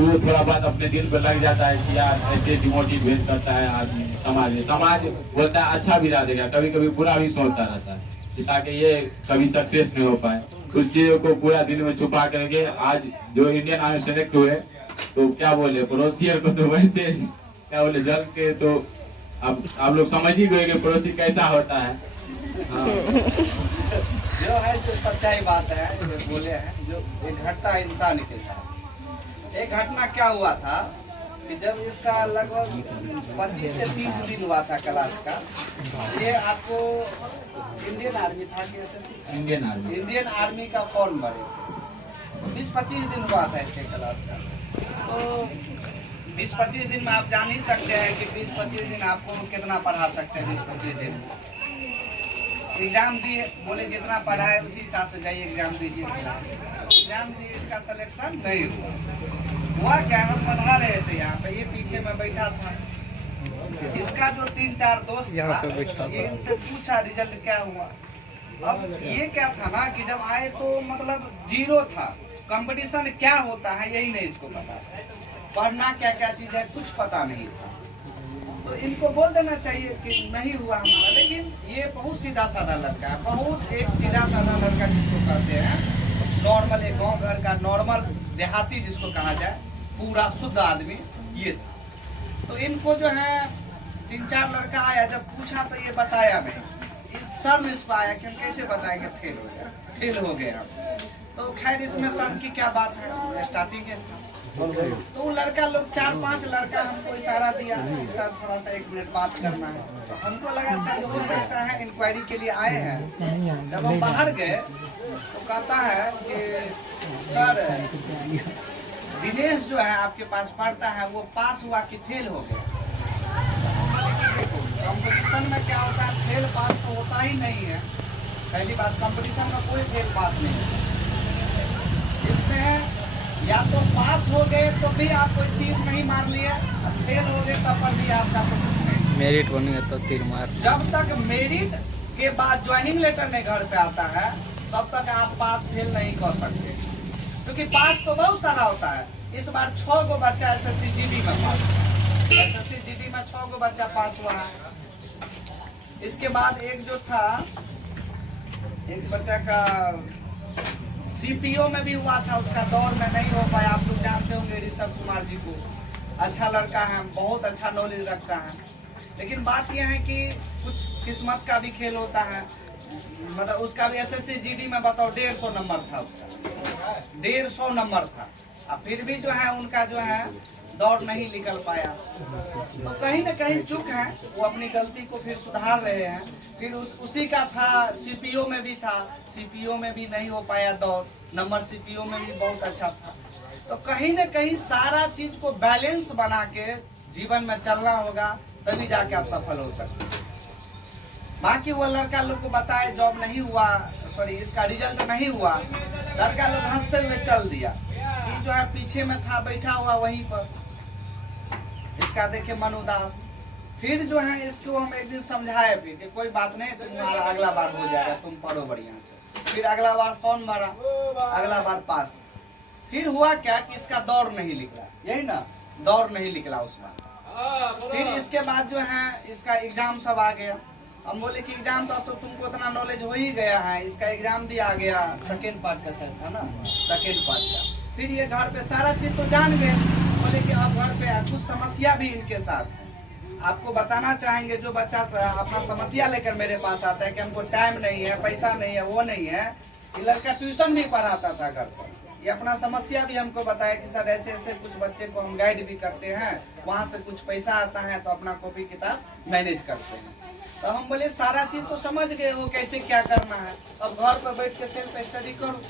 वो थोड़ा बात अपने दिल पे लग जाता है कि यार ऐसे डिमोटिवेट करता है आदमी समाज में। समाज बोलता है अच्छा भी रह देगा, कभी कभी बुरा भी सोचता रहता है कि ताकि ये कभी सक्सेस नहीं हो पाए। उस चीजों को पूरा दिल में छुपा करके आज जो इंडियन आर्मी सेलेक्ट हुए, तो क्या बोले पड़ोसियर को, तो वैसे क्या बोले जल के, तो अब आप लोग समझ ही गए कि पड़ोसी कैसा होता है। हाँ। जो है जो सच्चाई बात है जो बोले हैं, जो एक घटना इंसान के साथ। एक घटना क्या हुआ था कि जब इसका लगभग 25 से 30 दिन हुआ था क्लास का, ये आपको इंडियन आर्मी था कि एसएससी? इंडियन आर्मी का फॉर्म भरे थे। 20-25 दिन हुआ था इसके क्लास का। तो 20-25 दिन में आप जान ही सकते हैं कि 20-25 दिन आपको कितना पढ़ा सकते हैं। 20-25 दिन एग्जाम दिए, बोले जितना पढ़ा है उसी हिसाब से जाइए एग्जाम दीजिए। एग्जाम दिए, इसका सिलेक्शन नहीं हुआ क्या? हम पढ़ा रहे थे यहाँ पे, ये पीछे में बैठा था। इसका जो 3-4 दोस्त था, ये इनसे पूछा रिजल्ट क्या हुआ। अब ये क्या था ना कि जब आए तो मतलब 0 था। कंपटीशन क्या होता है यही नहीं इसको पता, पढ़ना क्या क्या चीज है कुछ पता नहीं था। तो इनको बोल देना चाहिए कि नहीं हुआ हमारा। लेकिन ये बहुत सीधा साधा लड़का है, बहुत एक सीधा साधा लड़का जिसको कहते हैं नॉर्मल, एक गाँव घर का नॉर्मल देहाती जिसको कहा जाए, पूरा शुद्ध आदमी ये था। तो इनको जो है 3-4 लड़का आया, जब पूछा तो ये बताया नहीं। सर मिस पाया कि हम कैसे बताएंगे फेल हो गए हम। तो खैर इसमें सर की क्या बात है, स्टार्टिंग है। तो लड़का लोग 4-5 लड़का हमको इशारा दिया, सर थोड़ा सा 1 मिनट बात करना है। तो हमको लगा सर हो सकता है इंक्वायरी के लिए आए हैं। जब हम बाहर गए तो कहता है कि सर दिनेश जो है आपके पास पढ़ता है, वो पास हुआ कि फेल हो गया। कंपटीशन में क्या होता है, फेल पास तो होता ही नहीं है। पहली बात, कंपटीशन में कोई फेल पास नहीं है। इसमें या तो पास हो गए तो भी आप कोई तीर नहीं मार लिए, फेल हो गए तब पर भी आपका तो कुछ नहीं। मेरिट बने तो तीर मार। जब तक मेरिट के बाद ज्वाइनिंग लेटर नहीं घर पे आता है तब तक आप पास फेल नहीं कर सकते, क्योंकि पास तो बहुत सारा होता है। इस बार 6 गो बच्चा एसएससी जीडी में पास, एसएससी जीडी में 6 गो बच्चा पास हुआ है। इसके बाद एक जो था, एक बच्चा का सीपीओ में भी हुआ था, उसका दौर में नहीं हो पाया। आप लोग जानते होंगे ऋषभ कुमार जी को, अच्छा लड़का है, बहुत अच्छा नॉलेज रखता है। लेकिन बात यह है कि कुछ किस्मत का भी खेल होता है। मतलब उसका भी एसएससी जीडी में बताओ 150 नंबर था, उसका 150 नंबर था। अब फिर भी जो है उनका जो है दौर नहीं निकल पाया। तो कहीं ना कहीं चूक है, वो अपनी गलती को फिर सुधार रहे हैं। फिर उसी का था, सीपीओ में भी था, सीपीओ में भी नहीं हो पाया दौर, नंबर सीपीओ में भी बहुत अच्छा था। तो कहीं ना कहीं सारा चीज को बैलेंस बना के जीवन में चलना होगा, तभी जाके आप सफल हो सकते हैं। बाकी वो लड़का लोग को बताए जॉब नहीं हुआ, सॉरी इसका रिजल्ट नहीं हुआ, लड़का लोग हंसते हुए चल दिया। ये जो है पीछे में था बैठा हुआ वहीं पर, इसका देखे मन उदास। फिर जो है इसको हम एक दिन समझाए फिर कि कोई बात नहीं, तुम्हारा अगला बार हो जाएगा, तुम पढ़ो बढ़िया से। फिर अगला बार फॉर्म भरा, अगला बार पास। फिर हुआ क्या कि इसका दौर नहीं निकला, यही ना, दौर नहीं निकला उसमें। फिर इसके बाद जो है इसका एग्जाम सब आ गया। हम बोले कि एग्जाम तो तुमको इतना नॉलेज हो ही गया है, इसका एग्जाम भी आ गया, सेकेंड पार्ट का सर था ना, सेकेंड पार्ट का। फिर ये घर पे सारा चीज तो जान गए। बोले कि अब घर पे कुछ समस्या भी इनके साथ है, आपको बताना चाहेंगे। जो बच्चा अपना समस्या लेकर मेरे पास आता है कि हमको टाइम नहीं है, पैसा नहीं है, वो नहीं है, ये लड़का ट्यूशन भी पढ़ाता था घर पर। ये अपना समस्या भी हमको बताया कि सर ऐसे ऐसे कुछ बच्चे को हम गाइड भी करते हैं, वहाँ से कुछ पैसा आता है तो अपना कॉपी किताब मैनेज करते हैं। तो हम बोले सारा चीज तो समझ गए हो कैसे क्या करना है, अब घर पर बैठ के सेल्फ स्टडी करो।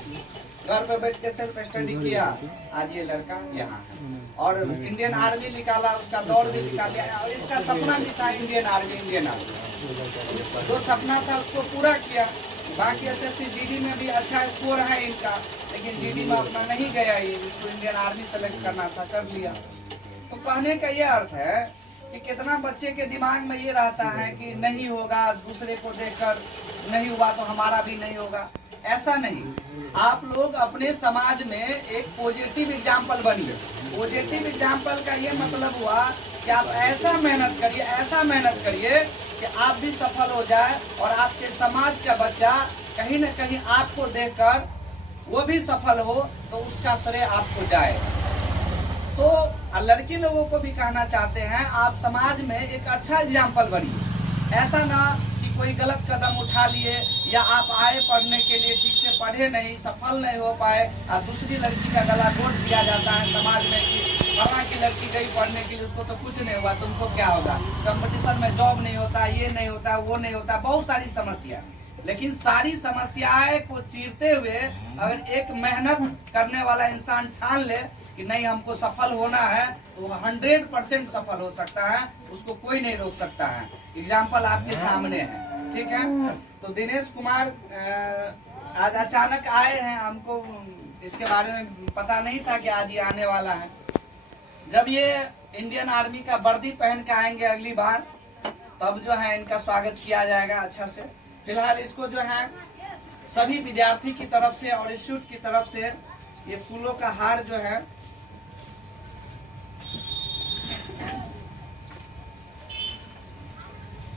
घर पर बैठ के सेल्फ स्टडी किया, आज ये लड़का यहाँ है और इंडियन आर्मी निकाला, उसका दौर भी निकाल लिया। और इसका सपना भी था इंडियन आर्मी, इंडियन आर्मी जो सपना था उसको पूरा किया। बाकी एसएससी जीडी में भी अच्छा स्कोर है इनका, लेकिन जीडी में अपना नहीं गया, ये इसको इंडियन आर्मी सेलेक्ट करना था, कर लिया। तो कहने का ये अर्थ है कि कितना बच्चे के दिमाग में ये रहता है कि नहीं होगा, दूसरे को देखकर नहीं हुआ तो हमारा भी नहीं होगा। ऐसा नहीं, आप लोग अपने समाज में एक पॉजिटिव एग्जाम्पल बनिए। पॉजिटिव एग्जाम्पल का ये मतलब हुआ कि आप ऐसा मेहनत करिए, ऐसा मेहनत करिए कि आप भी सफल हो जाए और आपके समाज का बच्चा कहीं न कहीं आपको देखकर वो भी सफल हो तो उसका श्रेय आपको जाए। तो लड़की लोगों को भी कहना चाहते हैं, आप समाज में एक अच्छा एग्जाम्पल बनिए। ऐसा ना कि कोई गलत कदम उठा लिए या आप आए पढ़ने के लिए, ठीक से पढ़े नहीं, सफल नहीं हो पाए और दूसरी लड़की का गला घोट दिया जाता है समाज में कि फलां की लड़की गई पढ़ने के लिए, उसको तो कुछ नहीं हुआ, तुमको क्या होगा, कंपटीशन में जॉब नहीं होता, ये नहीं होता, वो नहीं होता, बहुत सारी समस्या। लेकिन सारी समस्याएं को चीरते हुए अगर एक मेहनत करने वाला इंसान ठान ले कि नहीं हमको सफल होना है तो 100% सफल हो सकता है, उसको कोई नहीं रोक सकता है। एग्जाम्पल आपके सामने है, ठीक है। तो दिनेश कुमार आज अचानक आए हैं, हमको इसके बारे में पता नहीं था कि आज ये आने वाला है। जब ये इंडियन आर्मी का वर्दी पहन के आएंगे अगली बार, तब जो है इनका स्वागत किया जाएगा अच्छा से। फिलहाल इसको जो है सभी विद्यार्थी की तरफ से और इंस्टीट्यूट की तरफ से ये फूलों का हार जो है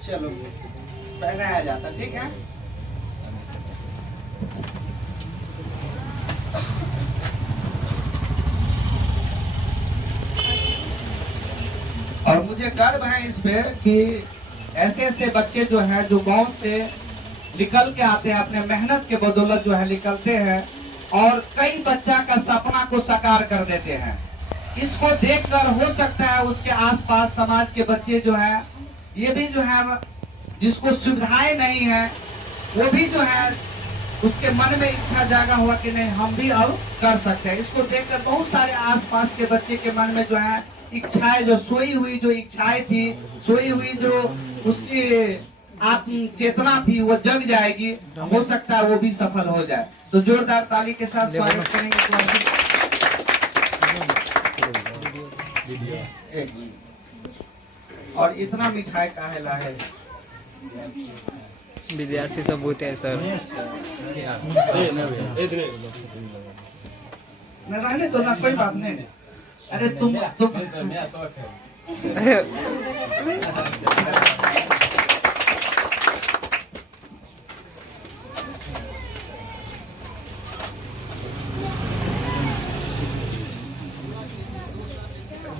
चलो पहनाया जाता, ठीक है। और मुझे गर्व है इस पे कि ऐसे ऐसे बच्चे जो हैं जो गांव से निकल के आते हैं, अपने मेहनत के बदौलत जो है निकलते हैं और कई बच्चा का सपना को साकार कर देते हैं। इसको देखकर हो सकता है उसके आसपास समाज के बच्चे जो हैं, ये भी जो है जिसको सुविधाएं नहीं है, वो भी जो है उसके मन में इच्छा जागा हुआ कि नहीं हम भी अब कर सकते हैं। इसको देखकर बहुत सारे आसपास के बच्चे के मन में जो है इच्छाएं, जो सोई हुई जो इच्छाएं थी, सोई हुई जो उसकी आत्म चेतना थी, वो जग जाएगी। हो सकता है वो भी सफल हो जाए। तो जोरदार ताली के साथ स्वागत करेंगे। और इतना मिठाई काहे लाए? विद्यार्थी सब होते हैं सर। न रहने तो ना, कोई बात नहीं। अरे तुम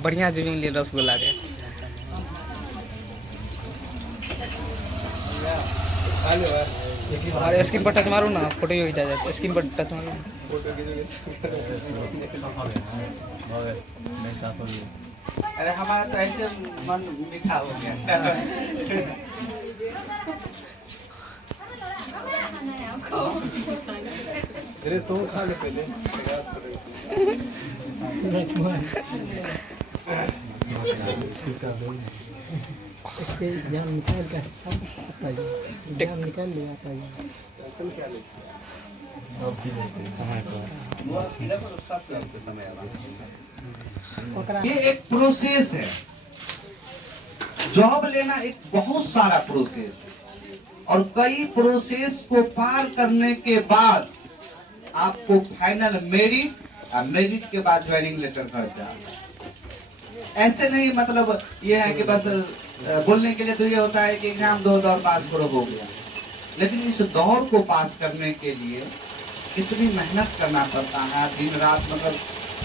बढ़िया जमीन लिए रसगुल्ला के और स्क्रीन पर टच मारो ना, फोटो ही खींचा जाए। स्क्रीन पर टच मारो ना। अरे हमारा तो ऐसे मन मीठा हो गया। अरे तो खा ले पहले। निकाल लिया क्या ले? ये एक प्रोसेस है। जॉब लेना एक बहुत सारा प्रोसेस है और कई प्रोसेस को पार करने के बाद आपको फाइनल मेरिट और मेरिट के बाद ज्वाइनिंग लेटर करता है। ऐसे नहीं मतलब ये है कि बस बोलने के लिए तो ये होता है कि एग्जाम दो, दौड़ पास करो, हो गया। लेकिन इस दौड़ को पास करने के लिए कितनी मेहनत करना पड़ता है, दिन रात। मतलब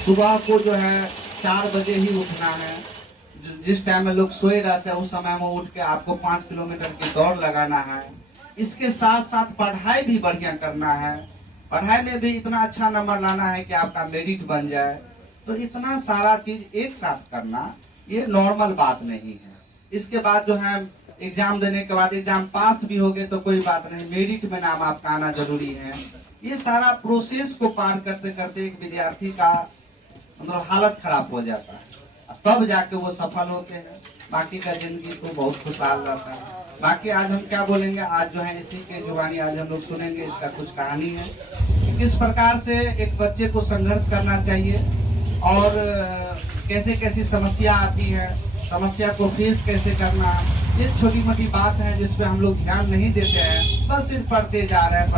सुबह को जो है 4 बजे ही उठना है, जिस टाइम में लोग सोए रहते हैं उस समय में उठ के आपको 5 किलोमीटर की दौड़ लगाना है। इसके साथ साथ पढ़ाई भी बढ़िया करना है, पढ़ाई में भी इतना अच्छा नंबर लाना है कि आपका मेरिट बन जाए। तो इतना सारा चीज एक साथ करना ये नॉर्मल बात नहीं है। इसके बाद जो है एग्जाम देने के बाद एग्जाम पास भी हो गए तो कोई बात नहीं, मेरिट में नाम आपका आना जरूरी है। ये सारा प्रोसेस को पार करते करते एक विद्यार्थी का मतलब हालत खराब हो जाता है, तब जाके वो सफल होते हैं। बाकी का जिंदगी तो बहुत खुशहाल रहता है। बाकी आज हम क्या बोलेंगे, आज जो है इसी के जुबानी आज हम लोग सुनेंगे, इसका कुछ कहानी है कि किस प्रकार से एक बच्चे को संघर्ष करना चाहिए और कैसे कैसी समस्या आती है, समस्या को फेस कैसे करना है। ये छोटी मोटी बात है जिसपे हम लोग ध्यान नहीं देते हैं, बस सिर्फ पढ़ते जा रहे हैं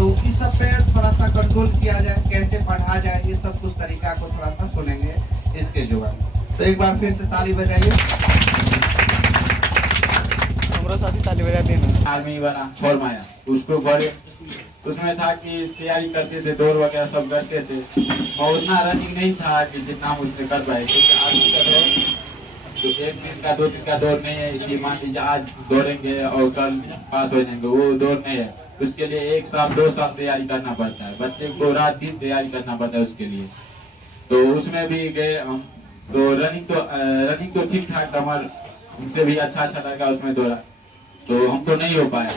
तो इस सब पे थोड़ा सा कंट्रोल किया जाए, कैसे पढ़ा जाए, ये सब कुछ तरीका को थोड़ा सा सुनेंगे इसके जुबान में। तो एक बार फिर से ताली बजाइए। हमारा साथी ताली बजाते हैं ना। आर्मी बना फॉर्म आया, उसको बड़े उसमें था कि तैयारी करते थे, दौड़ वगैरह सब करते थे, और उतना रनिंग नहीं था कि जितना हम उसमें कर पाए। क्योंकि आर्मी का दौड़ तो 1 दिन का 2 दिन का दौड़ नहीं है कि मान लीजिए आज दौड़ेंगे और कल पास हो जाएंगे, वो दौड़ नहीं है। उसके लिए 1 साल 2 साल तैयारी करना पड़ता है, बच्चे को रात दिन तैयारी करना पड़ता है उसके लिए। तो उसमें भी गए हम, तो रनिंग तो ठीक ठाक था, हमारे उनसे भी अच्छा लड़का उसमें दौड़ा, तो हमको नहीं हो पाया।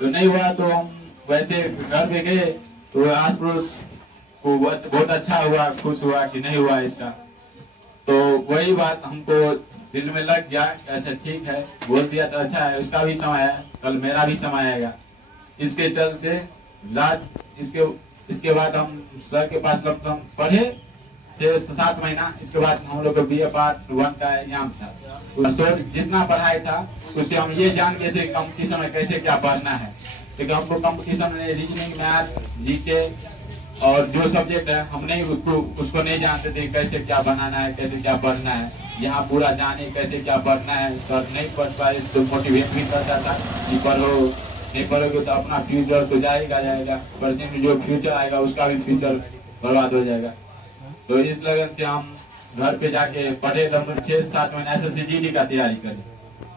तो नहीं हुआ तो हम वैसे घर पे गए, तो आस पड़ोस को बहुत अच्छा हुआ, खुश हुआ कि नहीं हुआ इसका। तो वही बात हमको दिल में लग गया, ऐसा ठीक है, बोल दिया तो अच्छा है, उसका भी समय है, कल मेरा भी समय आएगा। इसके चलते रात इसके बाद हम सर के पास लमसम पढ़े 6 से 7 महीना। इसके बाद हम लोग को BA पार्ट 1 का एग्जाम था। सर जितना पढ़ाई था उससे हम ये जान गए थे कंपटीशन में कैसे क्या पढ़ना है, क्योंकि हमको कंपटीशन में रीजनिंग, मैथ, जीके और जो सब्जेक्ट है हम नहीं उसको नहीं जानते थे कैसे क्या बनाना है, कैसे क्या पढ़ना है। यहाँ पूरा जाने कैसे क्या पढ़ना है। सर नहीं पढ़ पाए तो मोटिवेट भी करता था कि पढ़ो, नहीं पढ़ोगे तो अपना फ्यूचर तो जाएगा, प्रेजेंट में जो फ्यूचर आएगा उसका भी फ्यूचर बर्बाद हो जाएगा। तो इस लगन से हम घर पे जाके पढ़े, लगभग 6 से 7 महीने SSGD का तैयारी करें।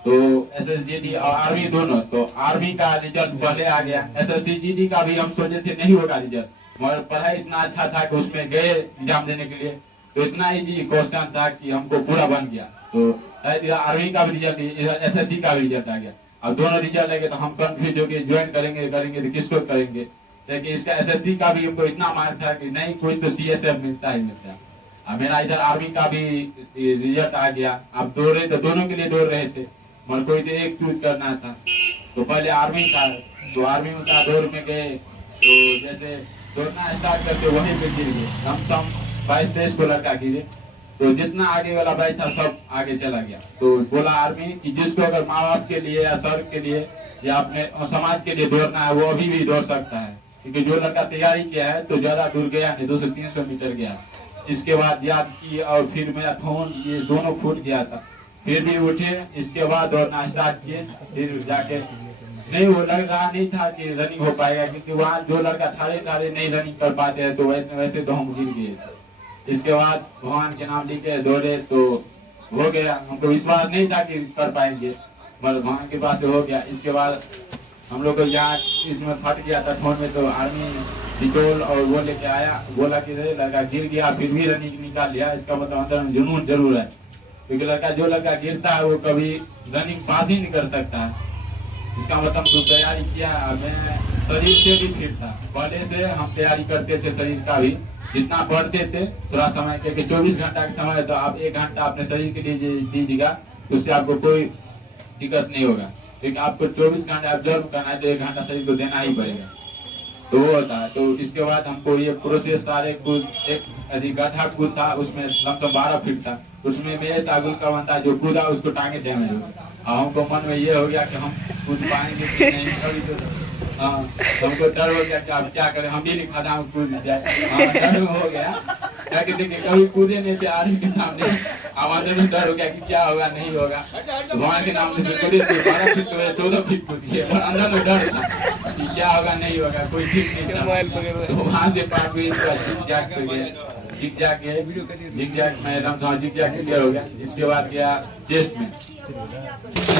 तो SSGD और आर्मी दोनों, तो आर्मी का रिजल्ट पहले आ गया, SSGD का भी हम सोचे थे नहीं होगा रिजल्ट, मगर पढ़ाई इतना अच्छा था कि उसमें गए एग्जाम देने के लिए तो इतना इजी क्वेश्चन था कि हमको पूरा बन गया। तो आर्मी का भी रिजल्ट, SSC का भी रिजल्ट आ गया। अब दोनों रिजल्ट आएंगे तो हम कंफ्यूज हो गए, ज्वाइन करेंगे तो किसको करेंगे। लेकिन इसका SSC का भी हमको इतना मार्क था कि नहीं, कुछ तो CSF मिलता ही मिलता है। अब मेरा इधर आर्मी का भी रिजल्ट आ गया। अब दौड़ रहे तो दोनों के लिए दौड़ रहे थे, मगर कोई तो एक चूज करना था। तो पहले आर्मी था, तो आर्मी में था, दौड़ में गए, तो जैसे दौड़ना स्टार्ट करते वहीं पे गिर गए, कम से कम 22-23 को लड़का गिरे। तो जितना आगे वाला भाई था सब आगे चला गया। तो बोला आर्मी कि जिसको अगर माँ बाप के लिए या सर के लिए या अपने समाज के लिए दौड़ना है वो अभी भी दौड़ सकता है, क्योंकि जो लड़का तैयारी किया है तो ज्यादा दूर गया नहीं, 200-300 मीटर गया। इसके बाद याद की और फिर मेरा खून ये दोनों फूट गया था, फिर भी उठे, इसके बाद दौड़ना स्टार्ट किए। फिर जाके नहीं, वो लग रहा नहीं था कि रनिंग हो पाएगा, क्योंकि वहाँ जो लड़का ठाड़े नहीं रनिंग कर पाते हैं, तो वैसे तो हम गिर गए। इसके बाद भगवान के नाम लेके दौड़े तो हो गया। हमको विश्वास नहीं था कि कर पाएंगे, मगर भगवान के पास से हो गया। इसके बाद हम लोग को यहाँ इसमें फट गया था फोन में, तो आर्मी डिटोल और वो लेके आया, बोला कि लड़का गिर गया फिर भी रनिंग निकाल लिया, इसका मतलब अंदर में जुनून जरूर है। क्योंकि जो लड़का गिरता है वो कभी रनिंग पास ही नहीं कर सकता है। इसका मतलब तो तैयारी किया, मैं शरीर से भी फिट था, पहले से हम तैयारी करते थे शरीर का भी, जितना पढ़ते थे थोड़ा समय, क्योंकि 24 घंटा का समय है, तो आप 1 घंटा अपने शरीर के लिए दीजिएगा, उससे आपको कोई दिक्कत नहीं होगा। क्योंकि आपको 24 घंटा ऑब्जर्व करना है तो 1 घंटा शरीर को देना ही पड़ेगा। तो वो होता है। तो इसके बाद हमको ये प्रोसेस सारे कूद, एक गड्ढा कूद था, उसमें लगभग 12 फीट था, उसमें मेरे सागुल का बनता जो कूदा उसको टांगे डैमेज हो गया। हमको मन में ये हो गया कि हम कूद पाएंगे कि नहीं, कभी तो हमको डर हो गया कि अब क्या करें, हम भी नहीं खड़ा में कूद जाए, डर हो गया। देखिए कभी कूदे नहीं थे आर्मी के सामने, हमारे में डर हो गया कि क्या होगा नहीं होगा। भगवान के नाम से कूदे थे, 12 फीट 14 फीट कूद गए, और अंदर में डर था कि क्या होगा नहीं होगा, कोई ठीक नहीं था। तो वहाँ से पार हुई, जिग-जैग पे गए, जिग-जैग में जिग-जैग क्लियर हो गया। इसके बाद गया चेस्ट में,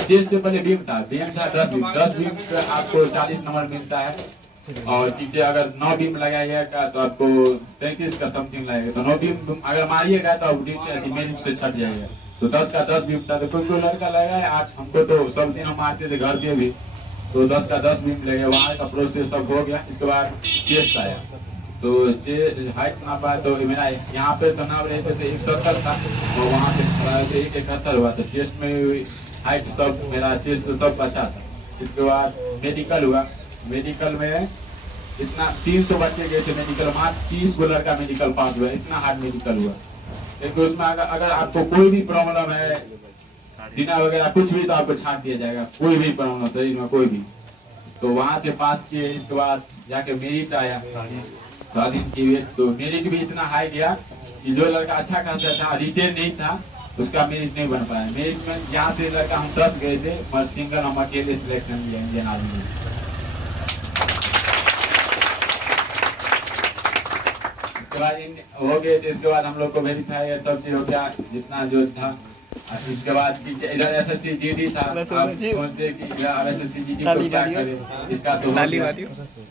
चेस्ट से पहले बीम था 10 बीम आपको 40 नंबर मिलता है, और नीचे अगर 9 बीम लगाइएगा तो आपको 33 का समथिंग लगेगा। तो 9 बीम अगर मारिएगा तो आप मेरिट से छट जाएगा। तो 10 का 10 बीम था, तो कोई लड़का लगाए 8, हमको तो सब दिन हम मारते थे घर पे भी, तो 10 का 10 बीम लगे, वहाँ का प्रोसेस सब हो गया। इसके बाद चेस्ट आया, तो हाइट नापा, तो मेरा यहाँ पे तो नाप रहे थे 170 था, और वहाँ पे 171 हुआ, तो चेस्ट में हाइट सब मेरा चेस्ट सब अच्छा था। इसके बाद मेडिकल हुआ, मेडिकल में इतना 300 बच्चे गए थे मेडिकल, मात्र 30 गो लड़का मेडिकल पास हुआ, इतना हार्ड मेडिकल हुआ। क्योंकि उसमें अगर आपको कोई भी प्रॉब्लम है, दिना वगैरह कुछ भी, तो आपको छांट दिया जाएगा, कोई भी प्रॉब्लम शरीर में कोई भी। तो वहां से पास किए। इसके बाद जाके मेरिट आया स्वाधीन की वेट, तो मेरिट भी इतना हाई गया कि जो लड़का अच्छा खासा था, रिटेन नहीं था, उसका मेरिट नहीं बन पाया। मेरिट में जहाँ से लड़का हम 10 गए थे, पर सिंगल हम अकेले सिलेक्शन लिया इंडियन आर्मी में। इसके बाद हो गए, तो इसके बाद हम लोग को वेरीफाई सब चीज हो गया जितना जो था। इसके बाद इधर SSC GD था, आप सोचते कि इधर SSC GD को क्या करें, इसका तो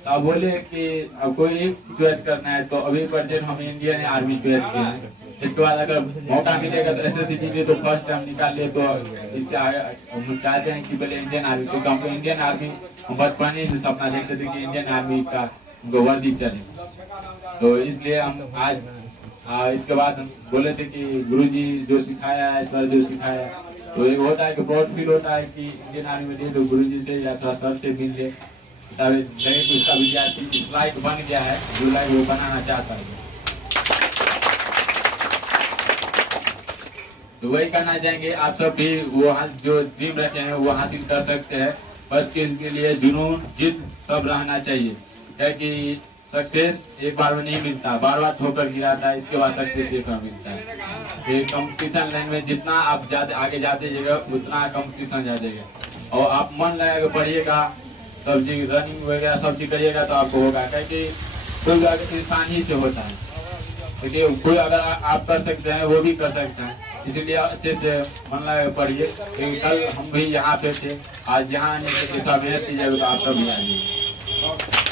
अब बोले कि अब कोई चॉइस करना है, तो अभी प्रेजेंट हम इंडियन आर्मी चॉइस किए हैं। इसके बाद अगर मौका मिलेगा तो SSC GD तो फर्स्ट टाइम निकाल ले, तो इससे हम चाहते हैं कि पहले इंडियन आर्मी, क्योंकि हमको इंडियन आर्मी हम बचपन ही से सपना देखते थे कि इंडियन आर्मी का हमको वर्दी चले, तो इसलिए हम आज इसके बाद हम बोले थे कि गुरुजी जो सिखाया है, सर जो सिखाया है, तो एक होता है कि प्राउड फील होता है कि इंडियन आर्मी में लिए तो गुरुजी से या थोड़ा सर से मिल ले, तब लगे कि उसका विद्यार्थी इस लायक बन गया है जो लायक वो बनाना चाहता है। तो वही करना चाहेंगे, आप सब भी वो जो ड्रीम रखे हैं वो हासिल कर सकते हैं, बस इसके लिए जुनून जिद सब रहना चाहिए, क्योंकि सक्सेस एक बार में नहीं मिलता, बार बार ठोकर गिराता है, इसके बाद सक्सेस एक बार मिलता है। ये कंपटीशन लाइन में जितना आप आगे जाते जाइएगा उतना कंपटीशन जाइएगा, और आप मन लगा के पढ़िएगा, सब चीज रनिंग वगैरह सब चीज करिएगा तो आपको होगा, क्योंकि कोई अगर इंसान ही से होता है, क्योंकि कोई अगर आप कर सकते हैं वो भी कर सकते हैं, इसीलिए अच्छे से मन लगा के पढ़िए। कल हम भी यहाँ पे थे, आज यहाँ आने के साथ मेहनत कीजिएगा तो आप सब भी आ जाइए।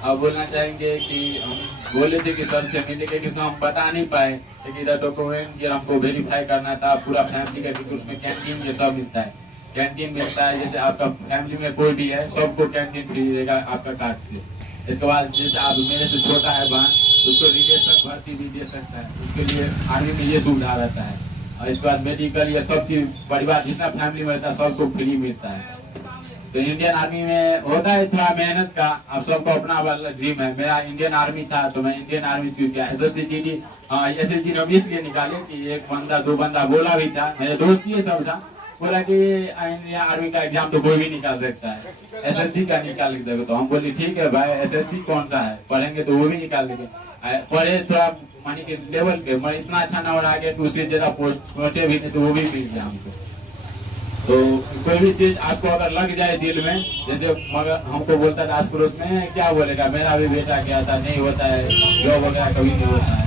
अब बोलना चाहेंगे कि हम बोले थे कि सर से मिले के किसी हम बता नहीं पाए, लेकिन इधर डॉक्यूमेंट ये हमको वेरीफाई करना था पूरा फैमिली का, क्योंकि उसमें कैंटीन ये सब मिलता है, कैंटीन मिलता है, जैसे आपका फैमिली में कोई भी है सबको कैंटीन फ्री रहेगा आपका कार्ड से। इसके बाद जैसे आप मेरे से छोटा है बहन, उसको रिलेशन भर्ती भी दे सकता है, उसके लिए आर्मी में ये सुविधा रहता है। और इसके बाद मेडिकल ये सब चीज परिवार जितना फैमिली में रहता है सबको फ्री मिलता है। तो इंडियन आर्मी में होता है थोड़ा मेहनत का, आप सबको अपना वाला ड्रीम है। मेरा इंडियन आर्मी था तो मैं इंडियन आर्मी चूज किया। SSC GD SSC हम इसलिए निकाले कि एक बंदा दो बंदा बोला भी था, मेरे दोस्त ये सब था, बोला कि इंडियन आर्मी का एग्जाम तो कोई भी निकाल सकता है, SSC का निकाल सकते, तो हम बोले ठीक है भाई SSC कौन सा है, पढ़ेंगे तो वो भी निकाल देंगे। पढ़े थोड़ा मानी के लेवल पे, मैं इतना अच्छा नंबर आ गया कि उससे ज्यादा पोस्ट सोचे भी नहीं तो वो भी मिल गया हमको। तो कोई भी चीज आपको अगर लग जाए दिल में, जैसे मगर हमको बोलता था आस पड़ोस में क्या बोलेगा, मेरा भी बेटा गया था, नहीं होता है जॉब वगैरह कभी नहीं होता है।